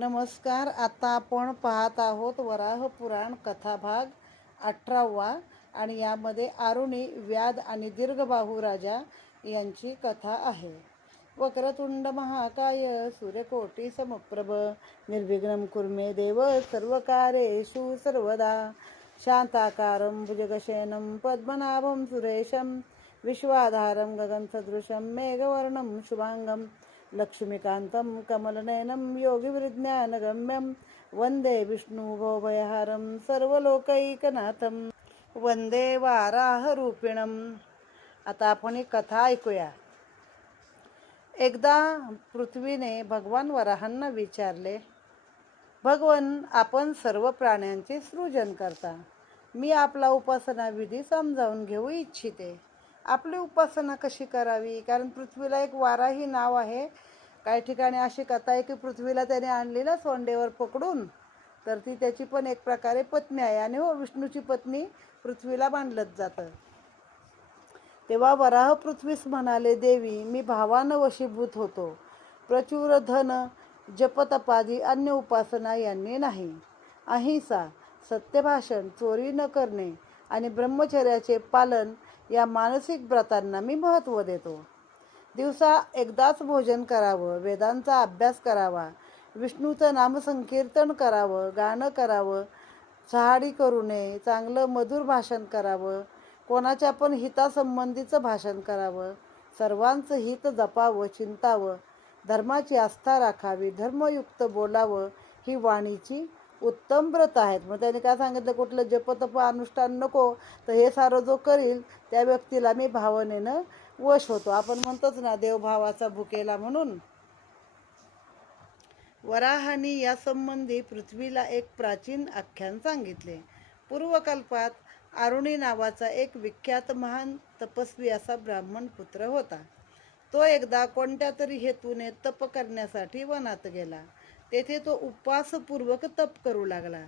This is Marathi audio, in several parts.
नमस्कार. आता आपण पाहत आहोत वराह पुराण कथा भाग 18वा आणि यामध्ये आरुणी, व्याध आणि दीर्घबाहू राजा यांची कथा आहे. वक्रतुंड महाकाय सूर्यकोटी समप्रभ निर्विघ्नं कुर्मे देव सर्वकार्येषु सर्वदा. शांताकारं भुजगशयनं पद्मनाभं सुरेशं विश्वाधारं गगनसदृशं मेघवर्णं शुभांगं लक्ष्मीकान्तं कमलनयनं योगिविज्ञानगम्यं वन्दे विष्णुभवभयहारं सर्वलोकैकनाथं वन्दे वाराहरूपिणं. आता आपण ही कथा ऐकूया. एकदा पृथ्वीने भगवान वराहांना विचारले, भगवन, आपण सर्व प्राण्यांचे सृजन करता. मी आपला उपासना विधी समजावून घेऊ इच्छिते. आपली उपासना कशी करावी? कारण पृथ्वीला एक वाराही नाव आहे. काही ठिकाणी अशी कथा आहे की पृथ्वीला त्याने आणली ना सोंडेवर पकडून, तर ती त्याची पण एक प्रकारे पत्नी आहे. आणि हो, विष्णूची पत्नी पृथ्वीला मानलंच जातं. तेव्हा वराह पृथ्वीस म्हणाले, देवी, मी भावानं वशीभूत होतो. प्रचुर धन, जपतपादी, अन्य उपासना यांनी नाही. अहिंसा, सत्यभाषण, चोरी न करणे आणि ब्रह्मचर्याचे पालन या मानसिक व्रतांना मी महत्त्व देतो. दिवसा एकदाच भोजन करावं, वेदांचा अभ्यास करावा, विष्णूचं नामसंकीर्तन करावं, गाणं करावं, चहाडी करू नये, चांगलं मधुर भाषण करावं, कोणाच्या पण हितासंबंधीचं भाषण करावं, सर्वांचं हित जपावं, चिंतावं, धर्माची आस्था राखावी, धर्मयुक्त बोलावं, ही वाणीची उत्तम व्रत आहेत. मग त्याने काय सांगितलं, कुठलं जपतप अनुष्ठान नको, तर हे सारं जो करील त्या व्यक्तीला मी भावनेनं वश होतो. आपण म्हणतोच ना, देवभावाचा भुकेला म्हणून. वराहानी यासंबंधी पृथ्वीला एक प्राचीन आख्यान सांगितले. पूर्वकल्पात आरुणी नावाचा एक विख्यात महान तपस्वी असा ब्राह्मण पुत्र होता. तो एकदा कोणत्या तरी हेतूने तप करण्यासाठी वनात गेला. तेथे तो उपवासपूर्वक तप करू लागला.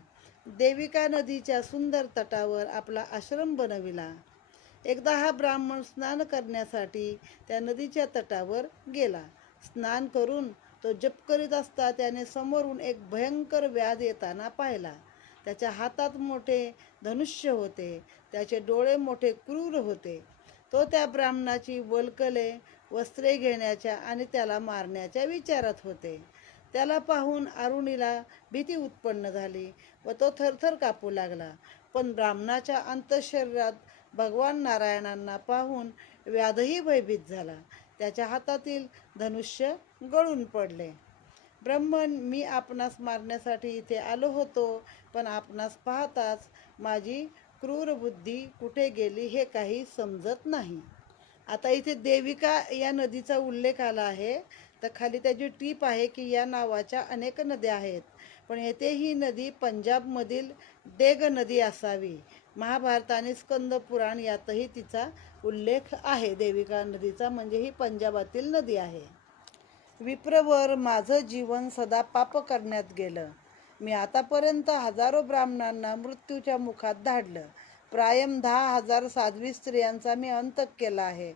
देविका नदीच्या सुंदर तटावर आपला आश्रम बनविला. एकदा हा ब्राह्मण स्नान करण्यासाठी त्या नदीच्या तटावर गेला. स्नान करून तो जप करीत असता त्याने समोरून एक भयंकर व्याध येताना पाहिला. त्याच्या हातात मोठे धनुष्य होते. त्याचे डोळे मोठे क्रूर होते. तो त्या ब्राह्मणाची वल्कले वस्त्रे घेण्याच्या आणि त्याला मारण्याच्या विचारात होते. त्याला पाहून आरुणीला भीती उत्पन्न झाली व तो थरथर कापू लागला. पण ब्राह्मणाच्या अंतःशरीरात भगवान नारायणांना पाहून व्याधही भयभीत झाला. त्याच्या हातातील धनुष्य गळून पडले. ब्राह्मण, मी आपणास मारण्यासाठी इथे आलो होतो, पण आपणास पाहताच माझी क्रूर बुद्धी कुठे गेली हे काही समजत नाही. आता इथे देविका या नदीचा उल्लेख आला आहे. तर खाली त्याची टीप आहे की या नावाच्या अनेक नद्या आहेत, पण येथे ही नदी पंजाबमधील डेग नदी असावी. महाभारत आणि स्कंद पुराण यातही तिचा उल्लेख आहे. देविका नदीचा म्हणजे ही पंजाबातील नदी आहे. विप्रवर, माझं जीवन सदा पाप करण्यात गेलं. मी आतापर्यंत हजारो ब्राह्मणांना मृत्यूच्या मुखात धाडलं. प्रायम 10,000 साध्वी स्त्रियांचा मी अंत केला आहे.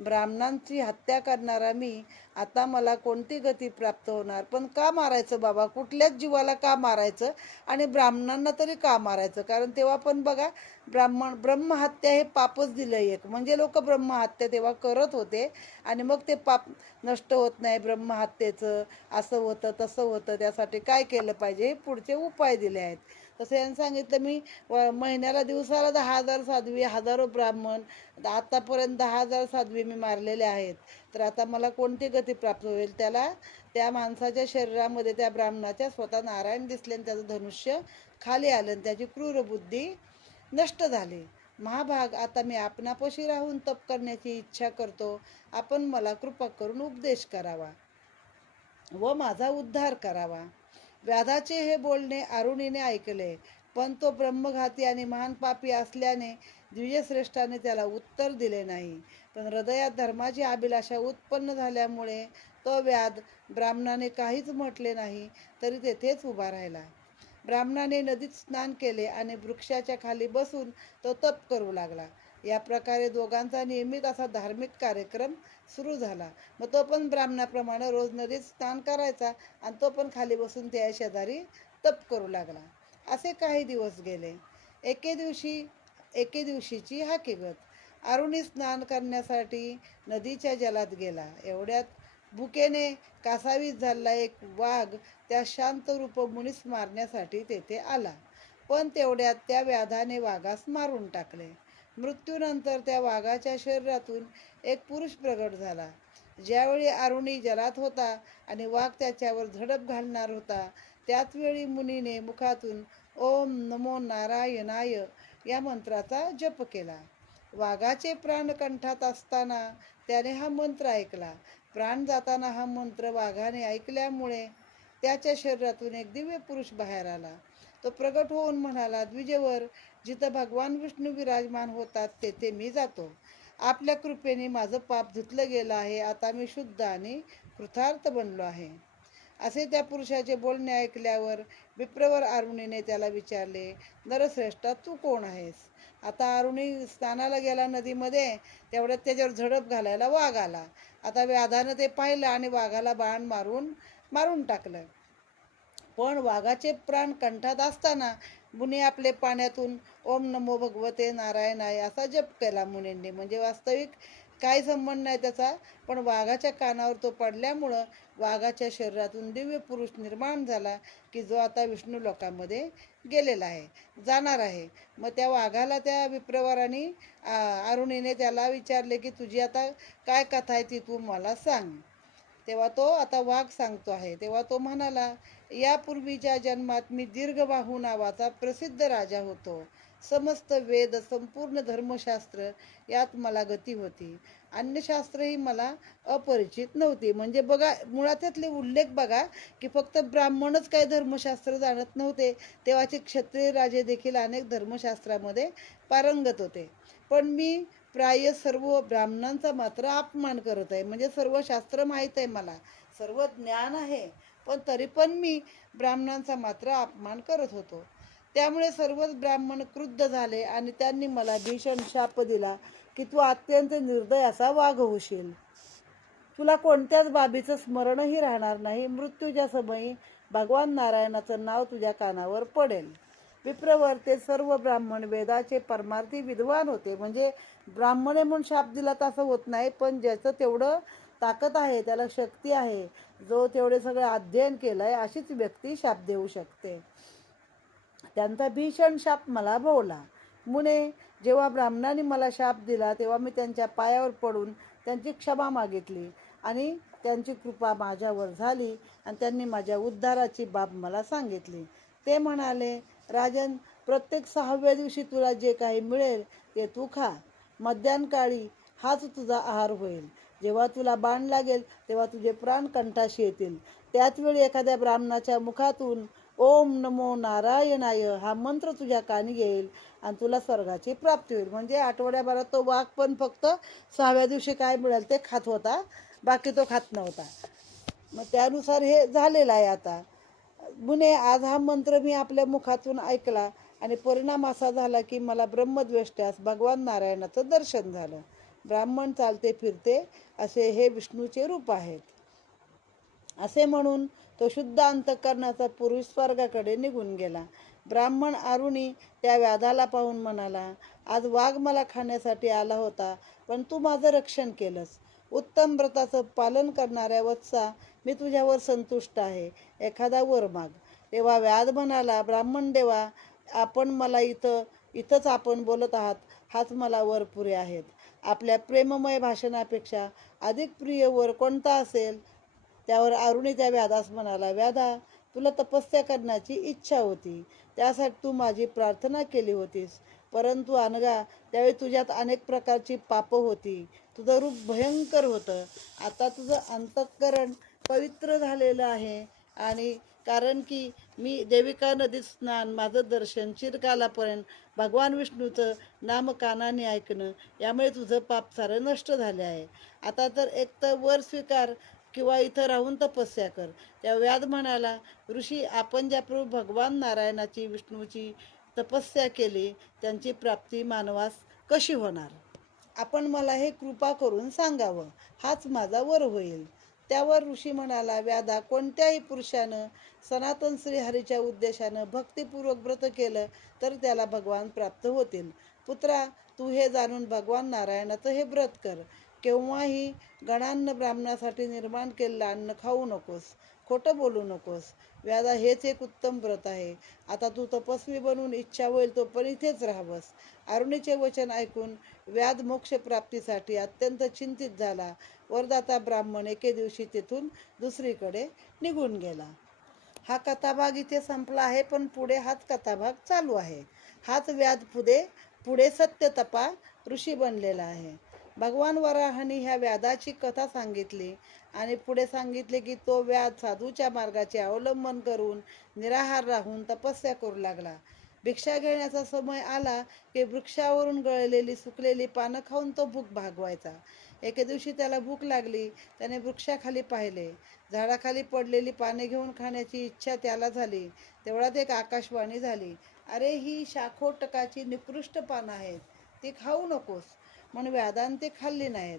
ब्राह्मणांची हत्या करणारा मी, आता मला कोणती गती प्राप्त होणार? पण का मारायचं बाबा? कुठल्याच जीवाला का मारायचं? आणि ब्राह्मणांना तरी का मारायचं? कारण तेव्हा पण बघा, ब्रह्महत्या हे पापच दिलं एक. म्हणजे लोक ब्रह्महत्या तेव्हा करत होते आणि मग ते पाप नष्ट होत नाही ब्रह्महत्येचं. असं होतं तसं होतं, त्यासाठी काय केलं पाहिजे हे पुढचे उपाय दिले आहेत. तसं यांनी सांगितलं, मी महिन्याला दिवसाला 10,000 साध्वी, हजारो ब्राह्मण, आतापर्यंत 10,000 साध्वी मी मारलेले आहेत. तर आता मला कोणती गती प्राप्त होईल? त्याला त्या माणसाच्या शरीरामध्ये त्या ब्राह्मणाच्या स्वतः नारायण दिसले आणि त्याचं धनुष्य खाली आलं आणि त्याची क्रूर बुद्धी नष्ट झाली. महाभाग, आता मी आपणापाशी राहून तप करण्याची इच्छा करतो. आपण मला कृपा करून उपदेश करावा व माझा उद्धार करावा. व्याधाचे हे बोलणे आरुणीने ऐकले, पण तो ब्रह्मघाती आणि महान पापी असल्याने द्विजश्रेष्ठाने त्याला उत्तर दिले नाही. पण हृदयात धर्माची अभिलाषा उत्पन्न झाल्यामुळे तो व्याध ब्राह्मणाने काहीच म्हटले नाही तरी तेथेच उभा राहिला. ब्राह्मणाने नदीत स्नान केले आणि वृक्षाच्या खाली बसून तो तप करू लागला. या प्रकारे दोघांचा नियमित असा धार्मिक कार्यक्रम सुरू झाला. मग तो पण ब्राह्मणाप्रमाणे रोज नदीत स्नान करायचा आणि तो पण खाली बसून त्या शेजारी तप करू लागला. असे काही दिवस गेले. एके दिवशीची हकीकत. अरुणी स्नान करण्यासाठी नदीच्या जलात गेला. एवढ्यात भुकेने कासावीस झालेला एक वाघ त्या शांत रूप मुनीस मारण्यासाठी तेथे आला. पण तेवढ्यात त्या व्याधाने वाघास मारून टाकले. मृत्यूनंतर त्या वाघाच्या शरीरातून एक पुरुष प्रगट झाला. ज्यावेळी अरुणी जलात होता आणि वाघ त्याच्यावर झडप घालणार होता, त्याच वेळी मुनीने मुखातून ओम नमो नारायणाय या मंत्राचा जप केला. वाघाचे प्राण कंठात असताना त्याने हा मंत्र ऐकला. प्राण जाताना हा मंत्र वाघाने ऐकल्यामुळे त्याच्या शरीरातून एक दिव्य पुरुष बाहेर आला. तो प्रगट होऊन म्हणाला, द्विजवर, जिथं भगवान विष्णू विराजमान होतात तेथे मी जातो. आपल्या कृपेने माझं पाप धुतलं गेलं आहे. आता मी शुद्ध आणि कृतार्थ बनलो आहे. असे त्या पुरुषाचे बोलणे ऐकल्यावर विप्रवर अरुणीने त्याला विचारले, नरश्रेष्ठा, तू कोण आहेस? आता अरुणी स्नानाला गेला नदीमध्ये. तेवढ्यात त्याच्यावर झडप घालायला वाघ आला. आता व्याधानं ते पाहिलं आणि वाघाला बाण मारून टाकलं. पण वाघाचे प्राण कंठात असताना मुनी आपले पाण्यातून ओम नमो भगवते नारायणाय असा जप केला मुनींनी. म्हणजे वास्तविक काही संबंध नाही त्याचा, पण वाघाच्या कानावर तो पडल्यामुळं वाघाच्या शरीरातून दिव्य पुरुष निर्माण झाला, की जो आता विष्णू लोकांमध्ये गेलेला आहे, जाणार आहे. मग त्या वाघाला त्या विप्रवरांनी अरुणीने त्याला विचारले, की तुझी आता काय कथा आहे ती तू मला सांग. तेव्हा तो आता वाघ सांगतो आहे. तेव्हा तो म्हणाला, यापूर्वीच्या जन्मात मी दीर्घबाहू नावाचा प्रसिद्ध राजा होतो. समस्त वेद, संपूर्ण धर्मशास्त्र यात मला गती होती. अन्य शास्त्रही मला अपरिचित नव्हती. म्हणजे बघा, मुळात त्यातले उल्लेख बघा, की फक्त ब्राह्मणच काही धर्मशास्त्र जाणत नव्हते. तेव्हाचे क्षत्रिय राजे देखील अनेक धर्मशास्त्रामध्ये पारंगत होते. पण मी प्राय सर्व ब्राह्मणांचा मात्र अपमान करत आहे. म्हणजे सर्व शास्त्र माहीत आहे मला, सर्व ज्ञान आहे, पण तरी पण मी ब्राह्मणांचा मात्र अपमान करत होतो. त्यामुळे सर्वच ब्राह्मण क्रुद्ध झाले आणि त्यांनी मला भीषण शाप दिला, की तू अत्यंत निर्दय असा वाघ होशील. तुला कोणत्याच बाबीचं स्मरणही राहणार नाही. मृत्यूच्या समयी भगवान नारायणाचं नाव तुझ्या कानावर पडेल. विप्रवर, ते सर्व ब्राह्मण वेदाचे परमार्थी विद्वान होते. म्हणजे ब्राह्मणे म्हणून शाप दिला तसं होत नाही, पण ज्याचं तेवढं ताकद आहे, त्याला शक्ती आहे, जो तेवढे सगळं अध्ययन केलंय, अशीच व्यक्ती शाप देऊ शकते. त्यांचा भीषण शाप मला भोवला. मुने, जेव्हा ब्राह्मणांनी मला शाप दिला तेव्हा मी त्यांच्या पायावर पडून त्यांची क्षमा मागितली आणि त्यांची कृपा माझ्यावर झाली आणि त्यांनी माझ्या उद्धाराची बाब मला सांगितली. ते म्हणाले, राजन, प्रत्येक 6व्या दिवशी तुला जे काही मिळेल ते तू खा. मध्यान्हकाळी हाच तुझा आहार होईल. जेव्हा तुला बाण लागेल तेव्हा तुझे प्राण कंठाशी येतील. त्याच वेळी एखाद्या ब्राह्मणाच्या मुखातून ओम नमो नारायणाय हा मंत्र तुझ्या कानी येईल आणि तुला स्वर्गाची प्राप्ती होईल. म्हणजे आठवड्याभरात तो वाघ पण फक्त 6व्या दिवशी काय मिळेल ते खात होता, बाकी तो खात नव्हता. मग त्यानुसार हे झालेलं आहे. आता मुने, आज हा मंत्र मी आपल्या मुखातून ऐकला आणि परिणाम असा झाला की मला ब्रह्मद्वेष्ट्यास भगवान नारायणाचं दर्शन झालं. ब्राह्मण चालते फिरते असे हे विष्णूचे रूप आहेत. असे म्हणून तो शुद्ध अंतःकरणाचा पुरुष स्वर्गाकडे निघून गेला. ब्राह्मण अरुणी त्या व्याधाला पाहून म्हणाला, आज वाघ मला खाण्यासाठी आला होता, पण तू माझं रक्षण केलंस. उत्तम व्रताचं पालन करणाऱ्या वत्सा, मी तुझ्यावर संतुष्ट आहे. एखादा वर माग. तेव्हा व्याध म्हणाला, ब्राह्मण देवा, आपण मला इथंच आपण बोलत आहात, हाच मला वर पुरे आहेत. आपल्या प्रेममय भाषणापेक्षा अधिक प्रिय वर कोणता असेल? त्यावर अरुणी त्या व्याधास म्हणाला, व्याधा, तुला तपस्या करण्याची इच्छा होती, त्यासाठी तू माझी प्रार्थना केली होतीस. परंतु अनगा, त्यावेळी तुझ्यात अनेक प्रकारची पापं होती. तुझं रूप भयंकर होतं. आता तुझं अंतःकरण पवित्र झालेलं आहे. आणि कारण की मी देविका नदीत स्नान, माझं दर्शन, चिरकालापर्यंत भगवान विष्णूचं नाम कानाने ऐकणं, यामुळे तुझं पाप सारं नष्ट झाले आहे. आता तर एक तर वर स्वीकार किंवा इथं राहून तपस्या कर. त्या व्याध म्हणाला, ऋषी, आपण ज्या प्रभू भगवान नारायणाची, विष्णूची तपस्या केली, त्यांची प्राप्ती मानवास कशी होणार? आपण मला हे कृपा करून सांगावं, हाच माझा वर होईल. त्यावर ऋषी म्हणाला, व्याधा, कोणत्याही पुरुषानं सनातन श्रीहरीच्या उद्देशानं भक्तिपूर्वक व्रत केलं तर त्याला भगवान प्राप्त होतील. पुत्रा, तू हे जाणून भगवान नारायणाचं हे व्रत कर. केव्हाही गणान्न ब्राह्मणासाठी निर्माण केलेलं अन्न खाऊ नकोस, खोटं बोलू नकोस. व्याधा, हेच एक उत्तम व्रत आहे. आता तू तपस्वी बनून इच्छा होईल तोपर्यंत इथेच राहावंस. अरुणीचे वचन ऐकून व्याध मोक्षप्राप्तीसाठी अत्यंत चिंतित झाला. वरदाता ब्राह्मण एके दिवशी तेथून दुसरीकडे निघून गेला. हा कथाभाग इथे संपला आहे, पण पुढे हाच कथाभाग चालू आहे. हाच व्याध पुढे सत्यतपा ऋषी बनलेला आहे. भगवान वराहाने ह्या व्याधाची कथा सांगितली आणि पुढे सांगितले की तो व्याध साधूच्या मार्गाचे अवलंबन करून निराहार राहून तपस्या करू लागला. भिक्षा घेण्याचा समय आला की वृक्षावरून गळलेली सुकलेली पानं खाऊन तो भूक भागवायचा. एके दिवशी त्याला भूक लागली. त्याने वृक्षाखाली पाहिले. झाडाखाली पडलेली पाने घेऊन खाण्याची इच्छा त्याला झाली. तेवढ्यात एक आकाशवाणी झाली, अरे, ही शाखोटकाची निकृष्ट पानं आहेत, ती खाऊ नकोस. म्हणून व्याधाने ते खाल्ली नाहीत.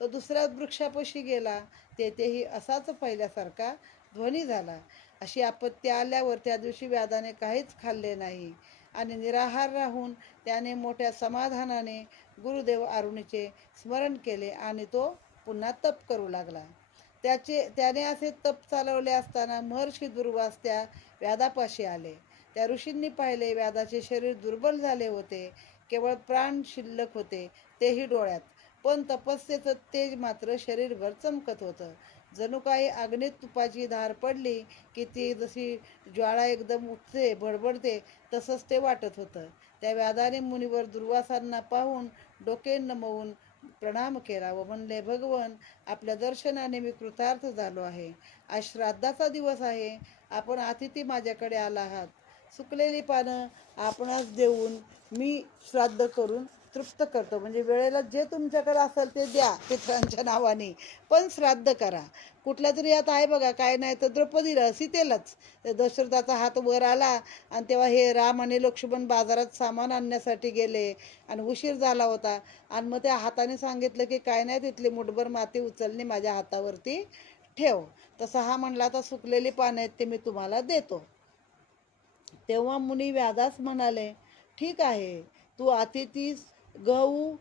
तो दुसऱ्या वृक्षापाशी गेला. तेथेही असाच पहिल्यासारखा ध्वनी झाला. अशी आपत्ती आल्यावर त्या दिवशी व्याधाने काहीच खाल्ले नाही आणि निराहार राहून त्याने मोठ्या समाधानाने गुरुदेव अरुणीचे स्मरण केले आणि तो पुन्हा तप करू लागला. त्याने असे तप चालवले असताना महर्षी दुर्वास त्या व्याधापाशी आले. त्या ऋषींनी पाहिले, व्याधाचे शरीर दुर्बल झाले होते. केवळ प्राण शिल्लक होते, तेही डोळ्यात. पण तपस्येचं तेज मात्र शरीरभर चमकत होतं. जणू काही अग्नीत तुपाची धार पडली की ती जशी ज्वाळा एकदम उठते, भडबडते, तसंच ते वाटत होतं. त्या व्याधाने मुनीवर दुर्वासांना पाहून डोके नमवून प्रणाम केला व म्हणले, भगवन, आपल्या दर्शनाने मी कृतार्थ झालो आहे. आज श्राद्धाचा दिवस आहे. आपण अतिथी माझ्याकडे आला आहात. सुकलेली पानं आपणास देऊन मी श्राद्ध करून तृप्त करतो. म्हणजे वेळेला जे तुमच्याकडे असेल ते द्या पितरांच्या नावाने, पण श्राद्ध करा. कुठल्या तरी यात आहे बघा, काय नाही तर द्रौपदीला, सीतेलाच दशरथाचा हात वर आला आणि तेव्हा हे राम आणि लक्ष्मण बाजारात सामान आणण्यासाठी गेले आणि उशीर झाला होता आणि मग त्या हाताने सांगितलं की काय नाही, तिथली मुठभर माती उचलली माझ्या हातावरती ठेव. तसं हा म्हणला, आता सुकलेली पानं आहेत ते मी तुम्हाला देतो. तेव्हा मुनी व्याधास म्हणाले, ठीक आहे, तू अतिथीस गहू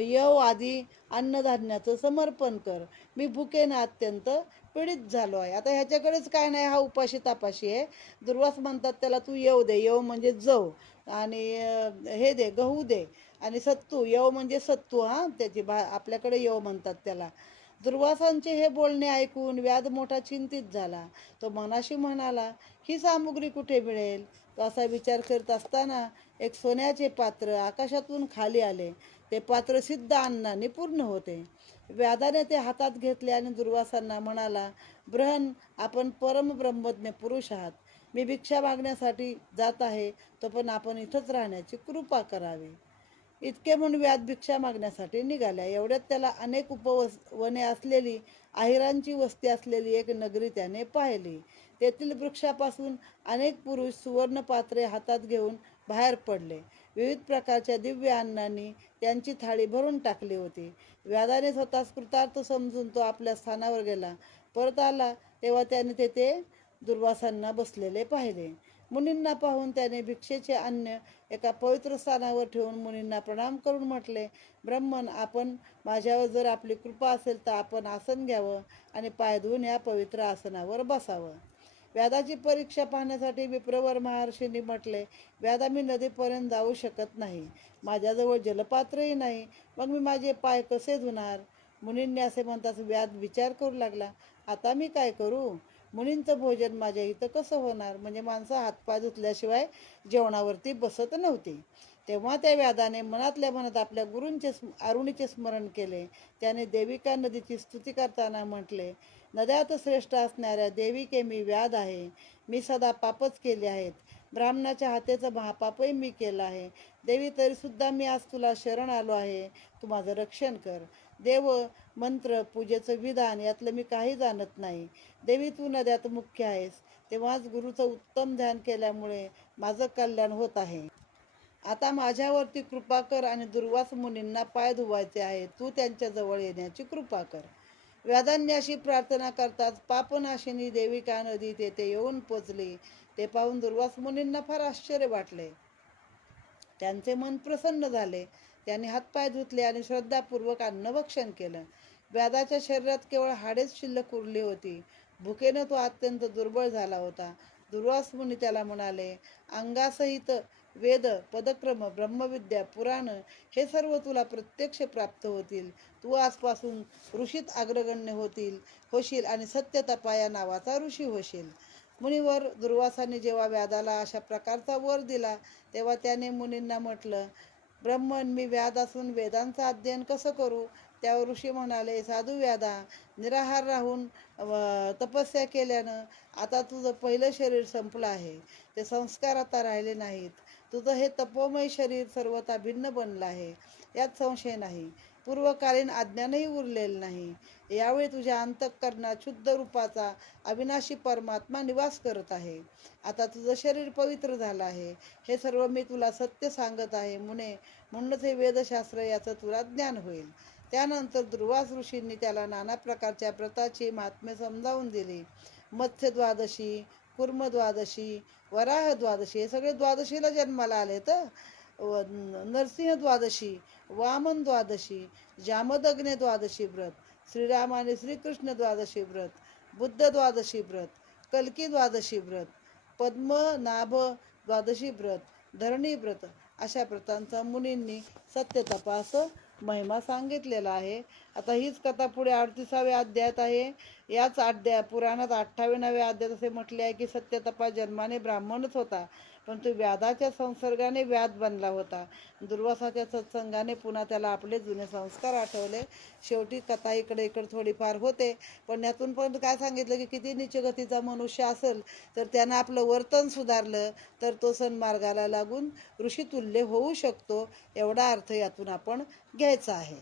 यव आदी अन्नधान्याचं समर्पण कर. मी भुकेनं अत्यंत पीडित झालो आहे. आता ह्याच्याकडेच काय नाही, हा उपाशी तापाशी आहे. दुर्वास म्हणतात त्याला, तू यव दे. यव म्हणजे जव, आणि हे दे, गहू दे, आणि सत्तू, यव म्हणजे सत्तू, त्याची आपल्याकडे यव म्हणतात त्याला. दुर्वासांचे हे बोलणे ऐकून व्याध मोठा चिंतित झाला. तो मनाशी म्हणाला, ही सामुग्री कुठे मिळेल? तो असा विचार करत असताना एक सोन्याचे पात्र आकाशातून खाली आले. ते पात्र सिद्ध अन्नाने पूर्ण होते. व्याधाने ते हातात घेतले आणि दुर्वासांना म्हणाला, ब्रहण, आपण परमब्रह्मज्ञ पुरुष आहात. मी भिक्षा मागण्यासाठी जात आहे, तो पण आपण इथंच राहण्याची कृपा करावी. इतके म्हणून व्याध भिक्षा मागण्यासाठी निघाल्या. एवढ्यात त्याला अनेक उपवने असलेली, अहिरांची वस्ती असलेली एक नगरी त्याने पाहिली. तेथील वृक्षापासून अनेक पुरुष सुवर्णपात्रे हातात घेऊन बाहेर पडले. विविध प्रकारच्या दिव्य अन्नांनी त्यांची थाळी भरून टाकली होती. व्याधाने स्वतःस कृतार्थ समजून तो आपल्या स्थानावर गेला. परत आला तेव्हा त्याने तेथे दुर्वासांना बसलेले पाहिले. मुनींना पाहून त्याने भिक्षेचे अन्न एका पवित्र स्थानावर ठेवून मुनींना प्रणाम करून म्हटले, ब्रह्मन, आपण माझ्यावर जर आपली कृपा असेल तर आपण आसन घ्यावं आणि पाय धुवून या पवित्र आसनावर बसावं. व्याधाची परीक्षा पाहण्यासाठी विप्रवर महर्षींनी म्हटले, व्याधा, मी नदीपर्यंत जाऊ शकत नाही. माझ्याजवळ जलपात्रही नाही. मग मी माझे पाय कसे धुणार? मुनींनी असे म्हणताच व्याध विचार करू लागला, आता मी काय करू? मुनींचं भोजन माझ्या इथं कसं होणार? म्हणजे माणसं हातपाय धुतल्याशिवाय जेवणावरती बसत नव्हती. तेव्हा त्या व्याधाने मनातल्या मनात आपल्या गुरूंचे अरुणीचे स्मरण केले. त्याने देविका नदीची स्तुती करताना म्हटले, नद्यात श्रेष्ठ असणाऱ्या देविके, मी व्याध आहे. मी सदा पापच केले आहेत. ब्राह्मणाच्या हातेचं महापापही मी केलं आहे. देवी, तरीसुद्धा मी आज तुला शरण आलो आहे. तू माझं रक्षण कर. देव, मंत्र, पूजेचं विधान यातलं मी काही जाणत नाही. देवी, तू नद्यात मुख्य आहेस. तेव्हाच गुरुचं उत्तम ध्यान केल्यामुळे माझं कल्याण होत आहे. आता माझ्यावरती कृपा कर आणि दुर्वास मुनींना पाय धुवायचे आहे. तू त्यांच्या जवळ येण्याची कृपा कर. व्याधांनी अशी प्रार्थना करताच पापनाशिनी देविका नदी तेथे येऊन पोचली. ते पाहून दुर्वास मुनींना फार आश्चर्य वाटले. त्यांचे मन प्रसन्न झाले. त्यांनी हातपाय धुतले आणि श्रद्धापूर्वक अन्नभक्षण केलं. व्याधाच्या शरीरात केवळ हाडेच शिल्लक उरली होती. भुकेनं तो अत्यंत दुर्बळ झाला होता. दुर्वास मुनी त्याला म्हणाले, अंगासहित वेद, पदक्रम, ब्रह्मविद्या, पुराण हे सर्व तुला प्रत्यक्ष प्राप्त होतील. तू आजपासून ऋषीत अग्रगण्य होशील आणि सत्यतपा या नावाचा ऋषी होशील. मुनिवर दुर्वासाने जेव्हा व्याधाला अशा प्रकारचा वर दिला तेव्हा त्याने मुनींना म्हटलं, ब्रह्मन, मी व्याध असून वेदांचं अध्ययन कसं करू? त्यावर ऋषी म्हणाले, साधू व्याधा, निराहार राहून तपस्या केल्यानं आता तुझं पहिलं शरीर संपलं आहे. ते संस्कार आता राहिले नाहीत. तुझं हे तपोमय शरीर सर्वथा भिन्न बनलं आहे, यात संशय नाही. पूर्वकालीन अज्ञानही उरलेलं नाही. यावेळी तुझ्या अंतःकरणात शुद्ध रूपाचा अविनाशी परमात्मा निवास करत आहे. आता तुझं शरीर पवित्र झालं आहे. हे सर्व मी तुला सत्य सांगत आहे मुने, म्हणूनच हे वेदशास्त्र याचं तुला ज्ञान होईल. त्यानंतर दुर्वास ऋषींनी त्याला नाना प्रकारच्या व्रताची महात्म्य समजावून दिली. मत्स्य द्वादशी, कुर्म द्वादशी, वराह द्वादशी हे सगळे द्वादशीला जन्माला आले. तर नरसिंह द्वादशी, वामन द्वादशी, जामदग्ने द्वादशी व्रत, श्रीराम आणि श्रीकृष्ण द्वादशी व्रत, बुद्ध द्वादशी व्रत, कल्की द्वादशी व्रत, पद्मनाभ द्वादशी व्रत, धरणी व्रत अशा व्रतांचा मुनींनी सत्यतपास महिमा सांगितलेला आहे. आता हीच कथा पुढे 38व्या अध्यायात आहे. याच पुराणात 28व्या अध्यायात असे म्हटले आहे की सत्यतपा जन्माने ब्राह्मणच होता, पण तो व्याधाच्या संसर्गाने व्याध बनला होता. दुर्वासाच्या सत्संगाने पुन्हा त्याला आपले जुने संस्कार आठवले. शेवटी कथा इकडे थोडीफार होते, पण यातून पण काय सांगितलं की किती नीचगतीचा मनुष्य असेल तर त्यानं आपलं वर्तन सुधारलं तर तो सन्मार्गाला लागून ऋषितुल्य होऊ शकतो. एवढा अर्थ यातून आपण घ्यायचा आहे.